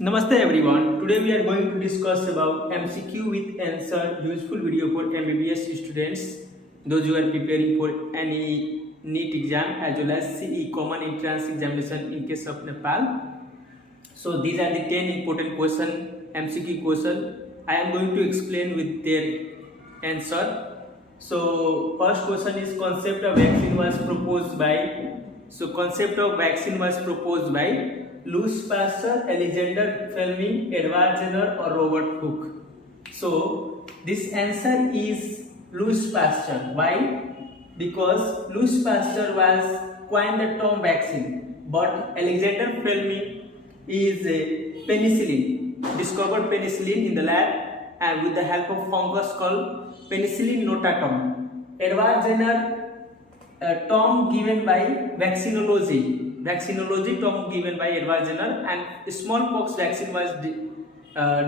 Namaste everyone. Today we are going to discuss about MCQ with answer useful video for MBBS students, those who are preparing for any Neet exam as well as CE common entrance examination in case of Nepal. So these are the 10 important question, MCQ question. I am going to explain with their answer. So first question is concept of vaccine was proposed by. So concept of vaccine was proposed by Louis Pasteur, Alexander Fleming, Edward Jenner or Robert Hooke. So this answer is Louis Pasteur. Why? Because Louis Pasteur was coined the term vaccine, but Alexander Fleming is a penicillin, discovered penicillin in the lab and with the help of fungus called penicillin notatum. Edward Jenner, term given by vaccinology term given by Edward Jenner, and smallpox vaccine was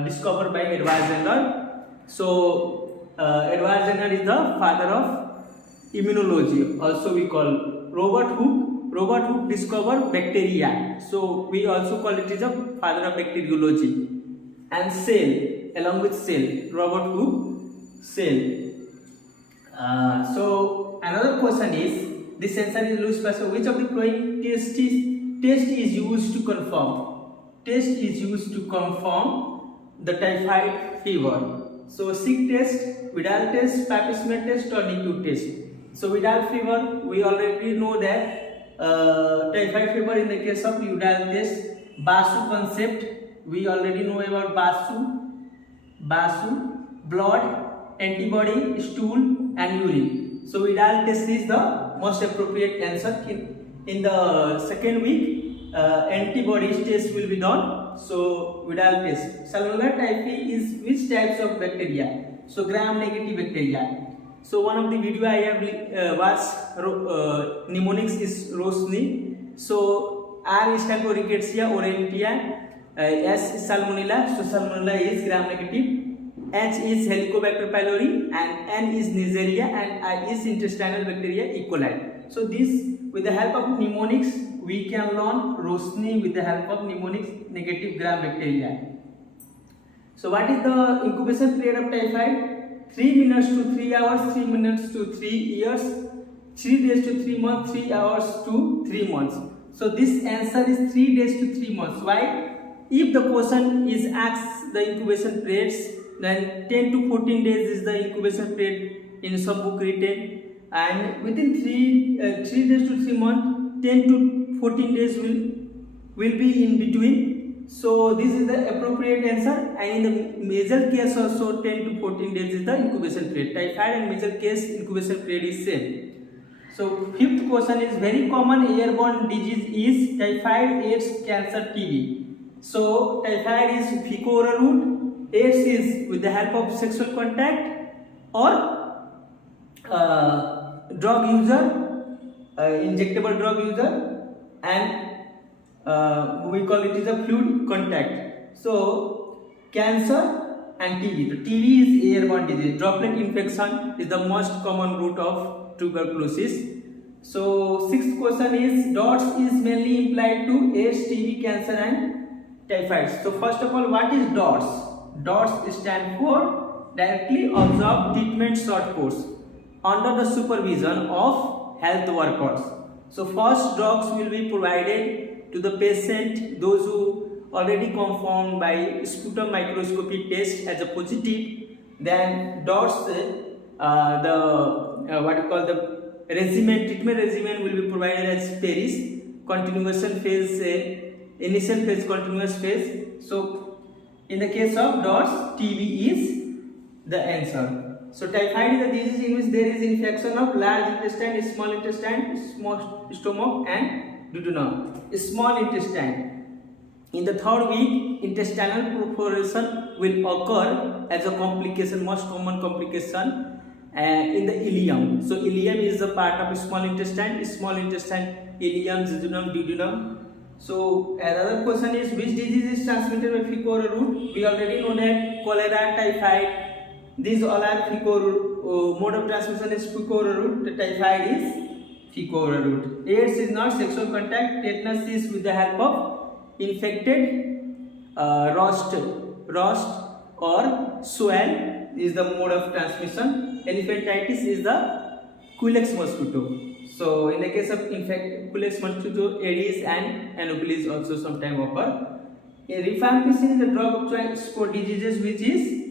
discovered by Edward Jenner. So Edward Jenner is the father of immunology, also we call. Robert Hooke discovered bacteria, so we also call it is a father of bacteriology. And cell, along with cell, Robert Hooke, cell. So another question is, this answer is Louis Pasteur. Which of the following test is used to confirm? Test is used to confirm the typhoid fever. So sick test, Vidal test, Pap smear test or NICU test. So Vidal fever, we already know that typhoid fever in the case of Vidal test. Basu concept, we already know about Basu, blood, antibody, stool and urine. So Vidal test is the most appropriate answer. In the second week, antibody test will be done. So Vidal test. Salmonella typhi is which types of bacteria? So gram-negative bacteria. So one of the video I have watched mnemonics is Rosni. So R stands for Rickettsia aurantia. S is Salmonella. So Salmonella is gram-negative. H is Helicobacter pylori and N is Neisseria and I is intestinal bacteria E. coli. So this, with the help of mnemonics, we can learn Rosni with the help of mnemonics negative gram bacteria. So what is the incubation period of typhoid? 3 minutes to 3 hours, 3 minutes to 3 years, 3 days to 3 months, 3 hours to 3 months. So this answer is 3 days to 3 months. Why? If the question is asked the incubation periods, then 10 to 14 days is the incubation period in some book written, and within 3 days to 3 months, 10 to 14 days will be in between. So this is the appropriate answer, and in the major case also 10 to 14 days is the incubation period. Typhoid and major case incubation period is same. So fifth question is, very common airborne disease is typhoid, AIDS, cancer, TB. So typhoid is fecal root, AIDS is with the help of sexual contact or drug user, injectable drug user, and we call it is a fluid contact. So cancer and TB. The TB is airborne disease. Droplet infection is the most common route of tuberculosis. So sixth question is, DOTS is mainly implied to AIDS, TB, cancer and typhoid. So first of all, what is DOTS? DOTS stand for directly observed treatment short course under the supervision of health workers. So first drugs will be provided to the patient, those who already confirmed by sputum microscopy test as a positive. Then DOTS, treatment regimen will be provided as Paris, continuation phase, initial phase, continuous phase. So in the case of DOTS, TB is the answer. So typhoid is a disease in which there is infection of large intestine, small intestine, small stomach and duodenum. Small intestine. In the third week, intestinal perforation will occur as a complication, most common complication in the ileum. So ileum is the part of small intestine, ileum, jejunum, duodenum. So another question is, which disease is transmitted by fecal route? We already know that cholera, typhoid, these all are fecal route. Mode of transmission is fecal route. The typhoid is fecal route. AIDS is not sexual contact. Tetanus is with the help of infected rust or swell is the mode of transmission. Elephantitis is the Culex mosquito. So in the case of Culex mosquito, Aedes and Anopheles also sometimes occur. Rifampicin is the drug of choice for diseases which is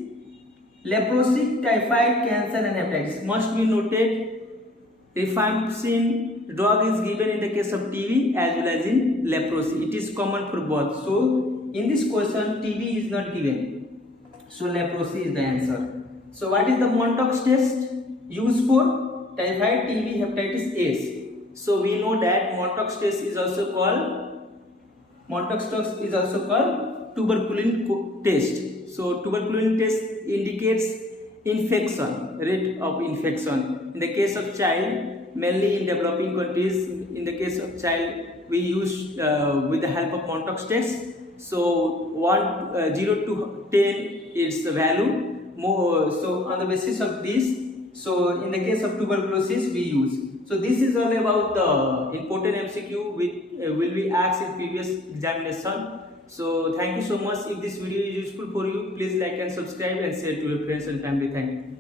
leprosy, typhoid, cancer and hepatitis. Must be noted, rifampicin drug is given in the case of TB as well as in leprosy. It is common for both. So in this question TB is not given. So leprosy is the answer. So what is the Montauk's test used for typhoid, TB, hepatitis A? So we know that Montauk's test is also called tuberculin test. So tuberculin test indicates infection, rate of infection. In the case of child, mainly in developing countries, in the case of child, we use with the help of Montauk's test. So 0 to 10 is the value. So on the basis of this, so in the case of tuberculosis we use. So this is all about the important MCQ which will be asked in previous examination. So thank you so much. If this video is useful for you, please like and subscribe and share to your friends and family. Thank you.